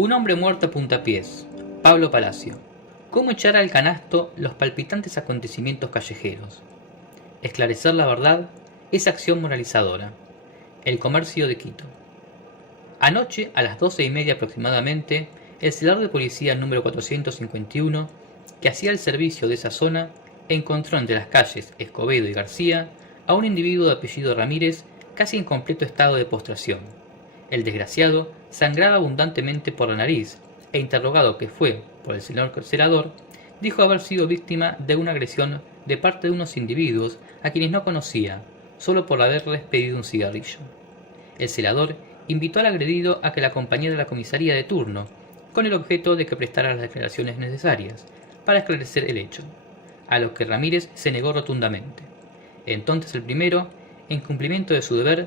Un hombre muerto a puntapiés. Pablo Palacio. ¿Cómo echar al canasto los palpitantes acontecimientos callejeros? Esclarecer la verdad es acción moralizadora. El Comercio de Quito. Anoche, a las 12:30 aproximadamente, el celador de policía número 451, que hacía el servicio de esa zona, encontró entre las calles Escobedo y García a un individuo de apellido Ramírez casi en completo estado de postración. El desgraciado sangraba abundantemente por la nariz e interrogado que fue por el señor celador, dijo haber sido víctima de una agresión de parte de unos individuos a quienes no conocía, solo por haberles pedido un cigarrillo. El celador invitó al agredido a que la acompañara a la comisaría de turno, con el objeto de que prestara las declaraciones necesarias para esclarecer el hecho, a lo que Ramírez se negó rotundamente. Entonces el primero, en cumplimiento de su deber,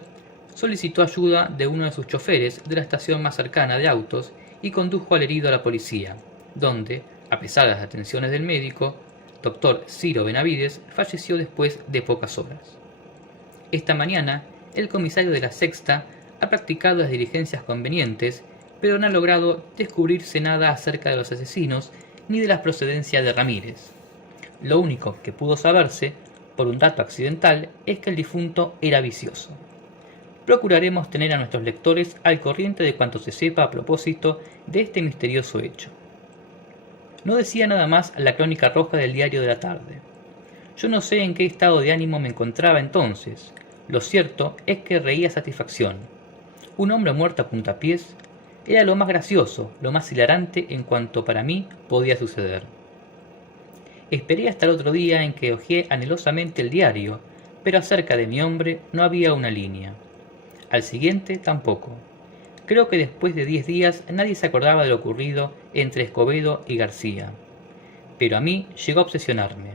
solicitó ayuda de uno de sus choferes de la estación más cercana de autos y condujo al herido a la policía, donde, a pesar de las atenciones del médico, doctor Ciro Benavides, falleció después de pocas horas. Esta mañana, el comisario de la Sexta ha practicado las diligencias convenientes, pero no ha logrado descubrirse nada acerca de los asesinos ni de la procedencia de Ramírez. Lo único que pudo saberse, por un dato accidental, es que el difunto era vicioso. Procuraremos tener a nuestros lectores al corriente de cuanto se sepa a propósito de este misterioso hecho. No decía nada más la crónica roja del diario de la tarde. Yo no sé en qué estado de ánimo me encontraba entonces. Lo cierto es que reía satisfacción. Un hombre muerto a puntapiés era lo más gracioso, lo más hilarante en cuanto para mí podía suceder. Esperé hasta el otro día en que hojeé anhelosamente el diario, pero acerca de mi hombre no había una línea. Al siguiente tampoco. Creo que después de 10 días nadie se acordaba de lo ocurrido entre Escobedo y García. Pero a mí llegó a obsesionarme.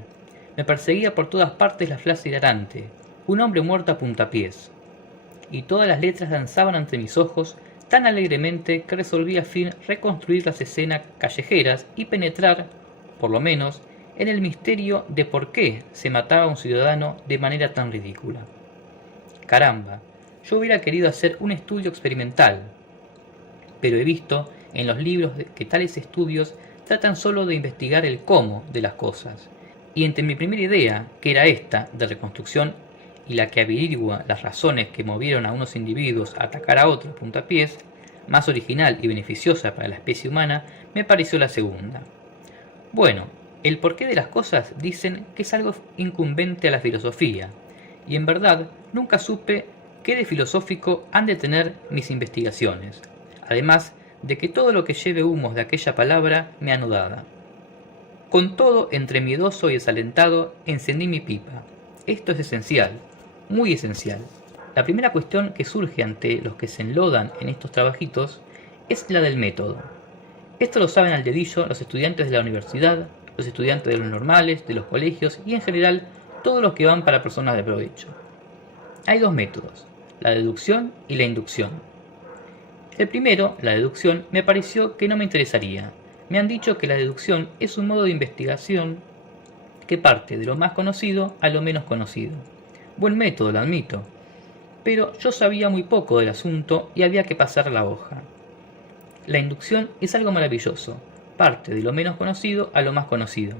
Me perseguía por todas partes la frase hilarante, un hombre muerto a puntapiés. Y todas las letras danzaban ante mis ojos tan alegremente que resolví a fin reconstruir las escenas callejeras y penetrar, por lo menos, en el misterio de por qué se mataba a un ciudadano de manera tan ridícula. Caramba, yo hubiera querido hacer un estudio experimental, pero he visto en los libros que tales estudios tratan solo de investigar el cómo de las cosas, y entre mi primera idea, que era esta de reconstrucción, y la que averigua las razones que movieron a unos individuos a atacar a otros puntapiés, más original y beneficiosa para la especie humana, me pareció la segunda. Bueno, el porqué de las cosas dicen que es algo incumbente a la filosofía, y en verdad nunca supe qué de filosófico han de tener mis investigaciones, además de que todo lo que lleve humos de aquella palabra me anudaba. Con todo, entre miedoso y desalentado, encendí mi pipa. Esto es esencial, muy esencial. La primera cuestión que surge ante los que se enlodan en estos trabajitos es la del método. Esto lo saben al dedillo los estudiantes de la universidad, los estudiantes de los normales, de los colegios y en general todos los que van para personas de provecho. Hay dos métodos, la deducción y la inducción. El primero, la deducción, me pareció que no me interesaría. Me han dicho que la deducción es un modo de investigación que parte de lo más conocido a lo menos conocido. Buen método, lo admito, pero yo sabía muy poco del asunto y había que pasar la hoja. La inducción es algo maravilloso, parte de lo menos conocido a lo más conocido.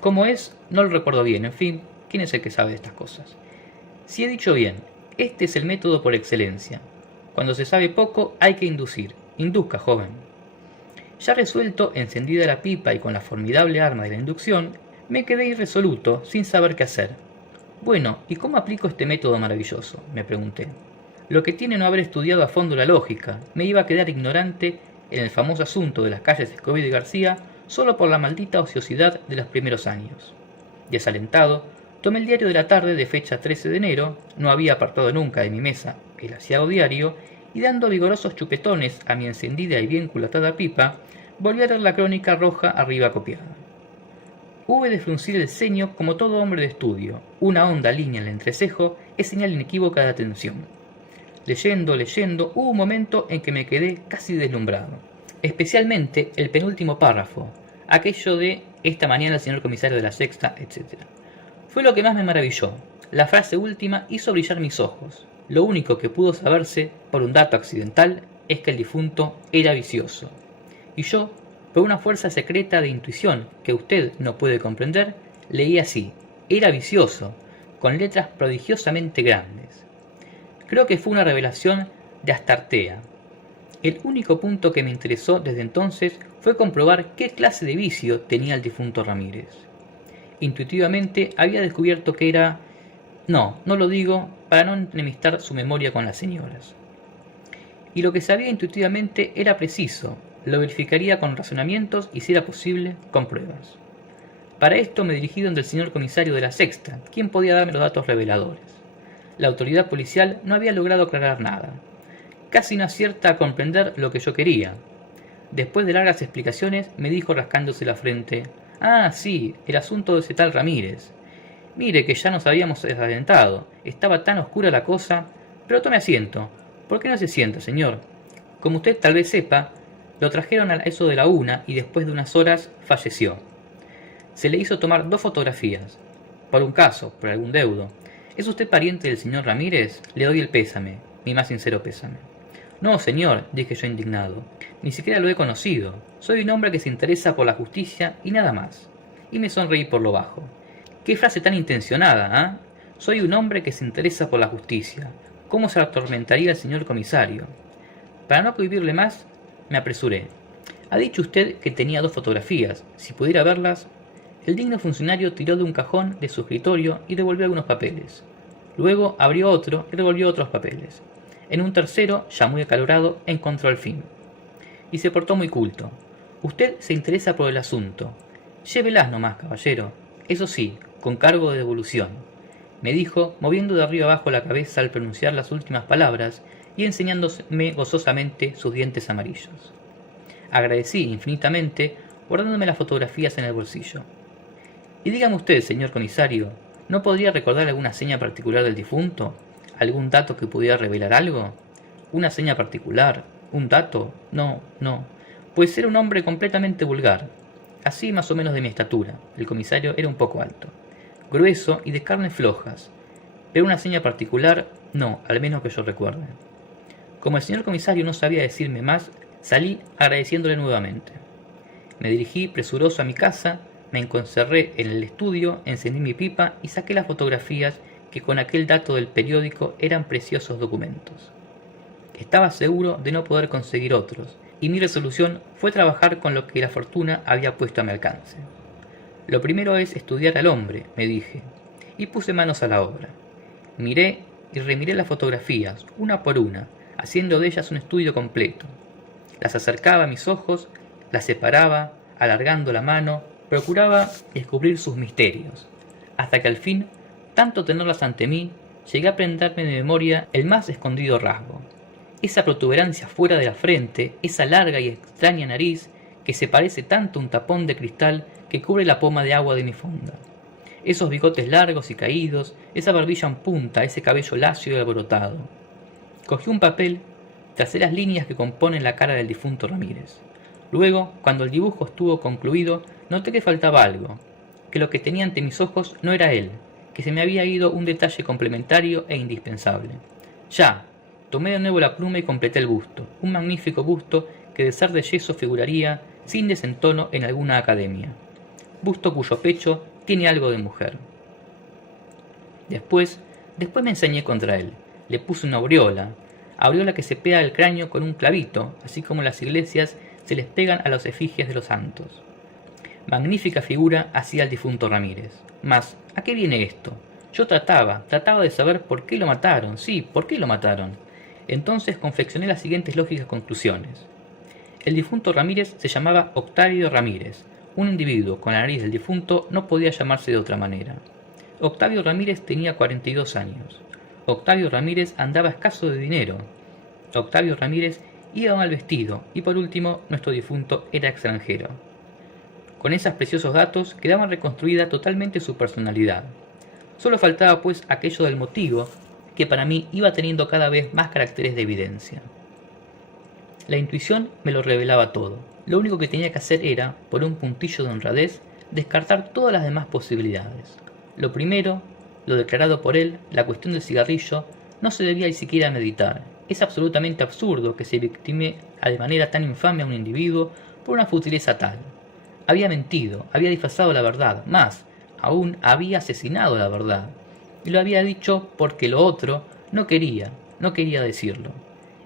¿Cómo es? No lo recuerdo bien, en fin, ¿quién es el que sabe de estas cosas? Si he dicho bien, este es el método por excelencia. Cuando se sabe poco hay que inducir. Induzca, joven. Ya resuelto, encendida la pipa y con la formidable arma de la inducción, me quedé irresoluto, sin saber qué hacer. Bueno, ¿y cómo aplico este método maravilloso?, me pregunté. Lo que tiene no haber estudiado a fondo la lógica, me iba a quedar ignorante en el famoso asunto de las calles Escobedo y García solo por la maldita ociosidad de los primeros años. Desalentado, tomé el diario de la tarde de fecha 13 de enero, no había apartado nunca de mi mesa el aciago diario, y dando vigorosos chupetones a mi encendida y bien culatada pipa, volví a leer la crónica roja arriba copiada. Hube de fruncir el ceño como todo hombre de estudio, una honda línea en el entrecejo es señal inequívoca de atención. Leyendo, hubo un momento en que me quedé casi deslumbrado, especialmente el penúltimo párrafo, aquello de esta mañana el señor comisario de la Sexta, etc. Fue lo que más me maravilló. La frase última hizo brillar mis ojos. Lo único que pudo saberse, por un dato accidental, es que el difunto era vicioso. y yo, por una fuerza secreta de intuición que usted no puede comprender, leí así. Era vicioso, con letras prodigiosamente grandes. Creo que fue una revelación de Astartea. El único punto que me interesó desde entonces fue comprobar qué clase de vicio tenía el difunto Ramírez. Intuitivamente había descubierto que era... No lo digo para no enemistar su memoria con las señoras. Y lo que sabía intuitivamente era preciso, lo verificaría con razonamientos y, si era posible, con pruebas. Para esto me dirigí donde el señor comisario de la Sexta, quien podía darme los datos reveladores. La autoridad policial no había logrado aclarar nada. Casi no acierta a comprender lo que yo quería. Después de largas explicaciones, me dijo rascándose la frente: «Ah, sí, el asunto de ese tal Ramírez. Mire que ya nos habíamos adelantado. Estaba tan oscura la cosa. Pero tome asiento. ¿Por qué no se sienta, señor? Como usted tal vez sepa, lo trajeron a eso de la 1 y después de unas horas falleció. Se le hizo tomar 2 fotografías. Por un caso, por algún deudo. ¿Es usted pariente del señor Ramírez? Le doy el pésame, mi más sincero pésame». «No, señor», dije yo indignado. «Ni siquiera lo he conocido. Soy un hombre que se interesa por la justicia y nada más». Y me sonreí por lo bajo. «Qué frase tan intencionada, ¿ah? Soy un hombre que se interesa por la justicia. ¿Cómo se atormentaría el señor comisario?» Para no cohibirle más, me apresuré. «Ha dicho usted que tenía 2 fotografías. Si pudiera verlas». El digno funcionario tiró de un cajón de su escritorio y devolvió algunos papeles. Luego abrió otro y revolvió otros papeles. En un tercero, ya muy acalorado, encontró el fin. Y se portó muy culto. «Usted se interesa por el asunto. Llévelas nomás, caballero. Eso sí, con cargo de devolución», me dijo, moviendo de arriba abajo la cabeza al pronunciar las últimas palabras y enseñándome gozosamente sus dientes amarillos. Agradecí infinitamente, guardándome las fotografías en el bolsillo. «Y dígame usted, señor comisario, ¿no podría recordar alguna seña particular del difunto? ¿Algún dato que pudiera revelar algo?» «¿Una seña particular? ¿Un dato? No. Pues era un hombre completamente vulgar. Así más o menos de mi estatura». El comisario era un poco alto. «Grueso y de carnes flojas. Pero una seña particular, no, al menos que yo recuerde». Como el señor comisario no sabía decirme más, salí agradeciéndole nuevamente. Me dirigí presuroso a mi casa, me encerré en el estudio, encendí mi pipa y saqué las fotografías que con aquel dato del periódico eran preciosos documentos. Estaba seguro de no poder conseguir otros, y mi resolución fue trabajar con lo que la fortuna había puesto a mi alcance. «Lo primero es estudiar al hombre», me dije, y puse manos a la obra. Miré y remiré las fotografías, una por una, haciendo de ellas un estudio completo. Las acercaba a mis ojos, las separaba, alargando la mano, procuraba descubrir sus misterios, hasta que al fin, tanto tenerlas ante mí, llegué a aprenderme de memoria el más escondido rasgo. Esa protuberancia fuera de la frente, esa larga y extraña nariz que se parece tanto a un tapón de cristal que cubre la poma de agua de mi funda. Esos bigotes largos y caídos, esa barbilla en punta, ese cabello lacio y alborotado. Cogí un papel, tracé las líneas que componen la cara del difunto Ramírez. Luego, cuando el dibujo estuvo concluido, noté que faltaba algo, que lo que tenía ante mis ojos no era él, que se me había ido un detalle complementario e indispensable. Ya, tomé de nuevo la pluma y completé el busto, un magnífico busto que de ser de yeso figuraría sin desentono en alguna academia. Busto cuyo pecho tiene algo de mujer. Después me ensañé contra él. Le puse una aureola que se pega al cráneo con un clavito, así como las iglesias se les pegan a las efigies de los santos. Magnífica figura hacía el difunto Ramírez. Mas, ¿a qué viene esto? Yo trataba de saber por qué lo mataron. Sí, ¿por qué lo mataron? Entonces confeccioné las siguientes lógicas conclusiones. El difunto Ramírez se llamaba Octavio Ramírez. Un individuo con la nariz del difunto no podía llamarse de otra manera. Octavio Ramírez tenía 42 años. Octavio Ramírez andaba escaso de dinero. Octavio Ramírez iba mal vestido. Y por último, nuestro difunto era extranjero. Con esos preciosos datos quedaba reconstruida totalmente su personalidad. Solo faltaba pues aquello del motivo, que para mí iba teniendo cada vez más caracteres de evidencia. La intuición me lo revelaba todo. Lo único que tenía que hacer era, por un puntillo de honradez, descartar todas las demás posibilidades. Lo primero, lo declarado por él, la cuestión del cigarrillo, no se debía ni siquiera meditar. Es absolutamente absurdo que se victime de manera tan infame a un individuo por una futileza tal. Había mentido, había disfrazado la verdad, más, aún había asesinado la verdad. Y lo había dicho porque lo otro no quería decirlo.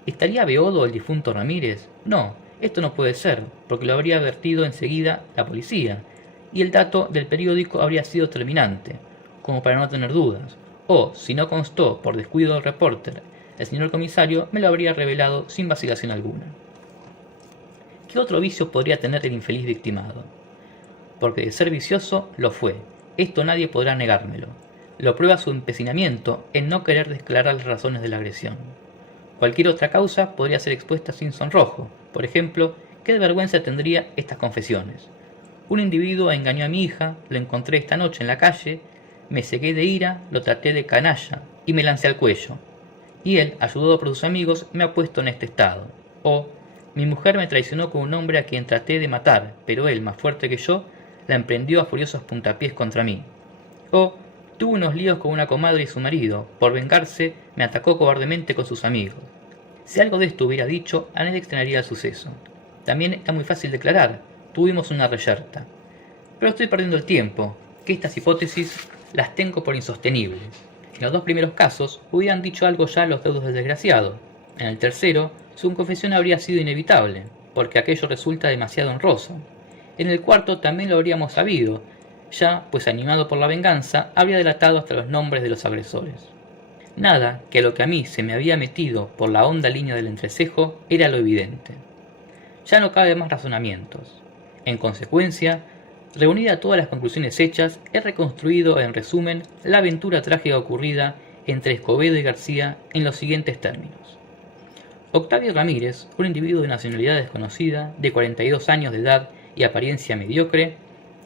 ¿Estaría beodo el difunto Ramírez? No, esto no puede ser, porque lo habría advertido enseguida la policía, y el dato del periódico habría sido terminante, como para no tener dudas, o, si no constó por descuido del repórter, el señor comisario me lo habría revelado sin vacilación alguna. ¿Qué otro vicio podría tener el infeliz victimado? Porque de ser vicioso lo fue, esto nadie podrá negármelo. Lo prueba su empecinamiento en no querer declarar las razones de la agresión. Cualquier otra causa podría ser expuesta sin sonrojo. Por ejemplo, ¿qué de vergüenza tendría estas confesiones? Un individuo engañó a mi hija, lo encontré esta noche en la calle, me cegué de ira, lo traté de canalla y me lancé al cuello. Y él, ayudado por sus amigos, me ha puesto en este estado. O, mi mujer me traicionó con un hombre a quien traté de matar, pero él, más fuerte que yo, la emprendió a furiosos puntapiés contra mí. O, tuve unos líos con una comadre y su marido, por vengarse, me atacó cobardemente con sus amigos. Si algo de esto hubiera dicho, a nadie extrañaría el suceso. También está muy fácil declarar, tuvimos una reyerta. Pero estoy perdiendo el tiempo, que estas hipótesis las tengo por insostenibles. En los dos primeros casos hubieran dicho algo ya los deudos del desgraciado. En el tercero, su confesión habría sido inevitable, porque aquello resulta demasiado honroso. En el cuarto también lo habríamos sabido, ya, pues animado por la venganza, habría delatado hasta los nombres de los agresores. Nada que a lo que a mí se me había metido por la honda línea del entrecejo era lo evidente. Ya no cabe más razonamientos. En consecuencia, reunida todas las conclusiones hechas, he reconstruido en resumen la aventura trágica ocurrida entre Escobedo y García en los siguientes términos. Octavio Ramírez, un individuo de nacionalidad desconocida, de 42 años de edad y apariencia mediocre,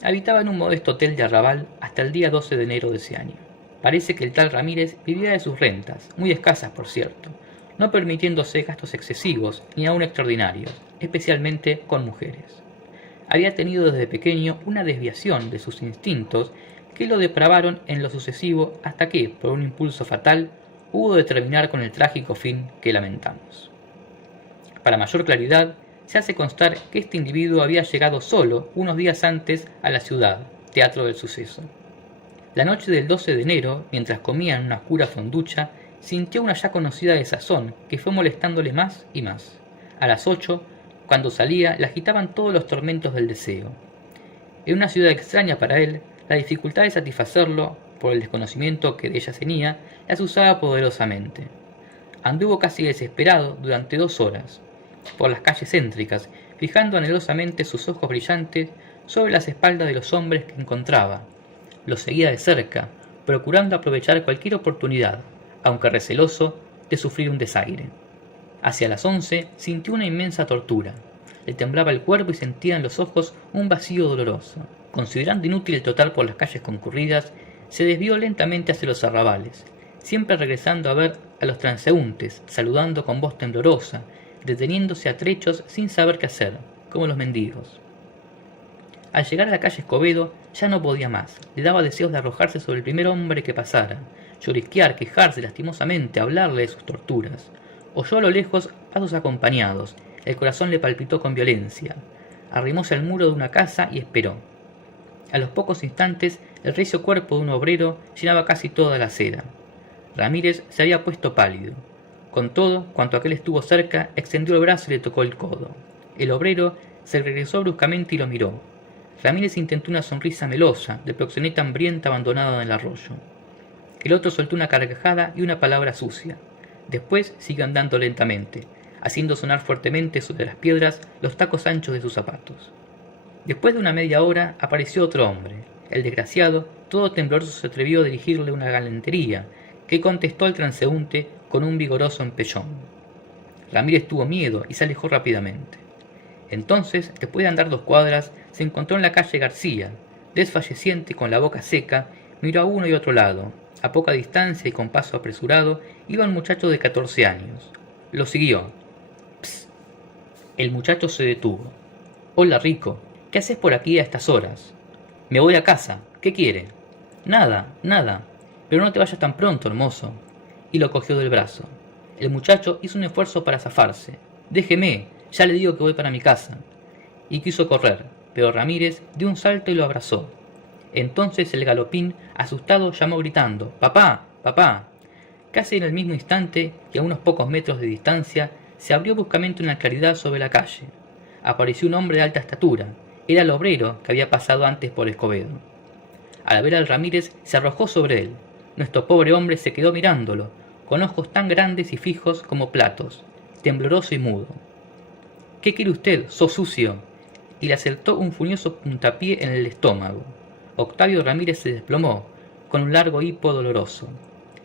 habitaba en un modesto hotel de Arrabal hasta el día 12 de enero de ese año. Parece que el tal Ramírez vivía de sus rentas, muy escasas por cierto, no permitiéndose gastos excesivos ni aun extraordinarios, especialmente con mujeres. Había tenido desde pequeño una desviación de sus instintos que lo depravaron en lo sucesivo hasta que, por un impulso fatal, hubo de terminar con el trágico fin que lamentamos. Para mayor claridad, se hace constar que este individuo había llegado solo unos días antes a la ciudad, teatro del suceso. La noche del 12 de enero, mientras comía en una oscura fonducha, sintió una ya conocida desazón que fue molestándole más y más. A las 8, cuando salía, le agitaban todos los tormentos del deseo. En una ciudad extraña para él, la dificultad de satisfacerlo, por el desconocimiento que de ella tenía, le asusaba poderosamente. Anduvo casi desesperado durante 2 horas, por las calles céntricas, fijando anhelosamente sus ojos brillantes sobre las espaldas de los hombres que encontraba. Los seguía de cerca, procurando aprovechar cualquier oportunidad, aunque receloso, de sufrir un desaire. Hacia las 11 sintió una inmensa tortura. Le temblaba el cuerpo y sentía en los ojos un vacío doloroso. Considerando inútil el trotar por las calles concurridas, se desvió lentamente hacia los arrabales, siempre regresando a ver a los transeúntes, saludando con voz temblorosa, deteniéndose a trechos sin saber qué hacer, como los mendigos. Al llegar a la calle Escobedo ya no podía más, le daba deseos de arrojarse sobre el primer hombre que pasara, lloriquear, quejarse lastimosamente, hablarle de sus torturas. Oyó a lo lejos pasos acompañados, el corazón le palpitó con violencia. Arrimóse al muro de una casa y esperó. A los pocos instantes, el recio cuerpo de un obrero llenaba casi toda la acera. Ramírez se había puesto pálido. Con todo, cuanto aquel estuvo cerca, extendió el brazo y le tocó el codo. El obrero se regresó bruscamente y lo miró. Ramírez intentó una sonrisa melosa, de proxeneta hambrienta abandonada en el arroyo. El otro soltó una carcajada y una palabra sucia. Después siguió andando lentamente, haciendo sonar fuertemente sobre las piedras los tacos anchos de sus zapatos. Después de una media hora apareció otro hombre. El desgraciado, todo tembloroso, se atrevió a dirigirle una galantería, que contestó al transeúnte con un vigoroso empellón. Ramírez tuvo miedo y se alejó rápidamente. Entonces, después de andar 2 cuadras, se encontró en la calle García. Desfalleciente y con la boca seca, miró a uno y otro lado. A poca distancia y con paso apresurado iba un muchacho de 14 años. Lo siguió. «Psst». El muchacho se detuvo. «Hola, Rico. ¿Qué haces por aquí a estas horas?» «Me voy a casa. ¿Qué quiere?» «Nada, nada. Pero no te vayas tan pronto, hermoso». Y lo cogió del brazo. El muchacho hizo un esfuerzo para zafarse. «Déjeme. Ya le digo que voy para mi casa». y quiso correr, pero Ramírez dio un salto y lo abrazó. Entonces el galopín, asustado, llamó gritando: «¡Papá! ¡Papá!». Casi en el mismo instante, y a unos pocos metros de distancia, se abrió bruscamente una claridad sobre la calle. Apareció un hombre de alta estatura. Era el obrero que había pasado antes por Escobedo. Al ver al Ramírez, se arrojó sobre él. Nuestro pobre hombre se quedó mirándolo, con ojos tan grandes y fijos como platos, tembloroso y mudo. «¿Qué quiere usted, so sucio?», y le acertó un furioso puntapié en el estómago. Octavio Ramírez se desplomó, con un largo hipo doloroso.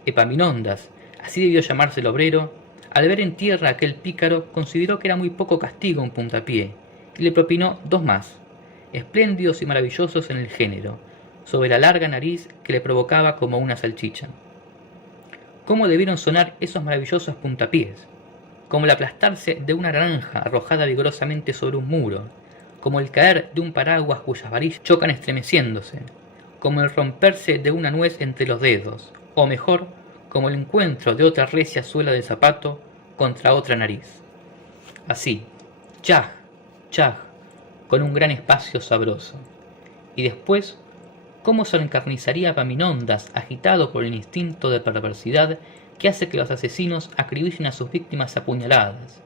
Epaminondas, así debió llamarse el obrero, al ver en tierra a aquel pícaro, consideró que era muy poco castigo un puntapié, y le propinó 2 más, espléndidos y maravillosos en el género, sobre la larga nariz que le provocaba como una salchicha. ¿Cómo debieron sonar esos maravillosos puntapiés? Como el aplastarse de una naranja arrojada vigorosamente sobre un muro, como el caer de un paraguas cuyas varillas chocan estremeciéndose, como el romperse de una nuez entre los dedos, o mejor, como el encuentro de otra recia suela de zapato contra otra nariz. Así, chaj, chaj, con un gran espacio sabroso. Y después, cómo se encarnizaría Epaminondas, agitado por el instinto de perversidad que hace que los asesinos acribillen a sus víctimas a puñaladas.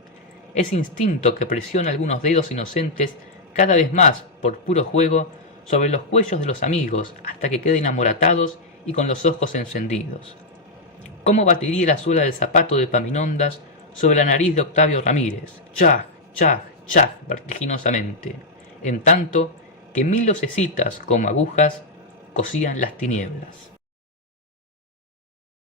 Ese instinto que presiona algunos dedos inocentes cada vez más, por puro juego, sobre los cuellos de los amigos hasta que queden amoratados y con los ojos encendidos. ¿Cómo batiría la suela del zapato de Epaminondas sobre la nariz de Octavio Ramírez? Chaj, chaj, chaj, vertiginosamente, en tanto que 1000 lucecitas como agujas cosían las tinieblas.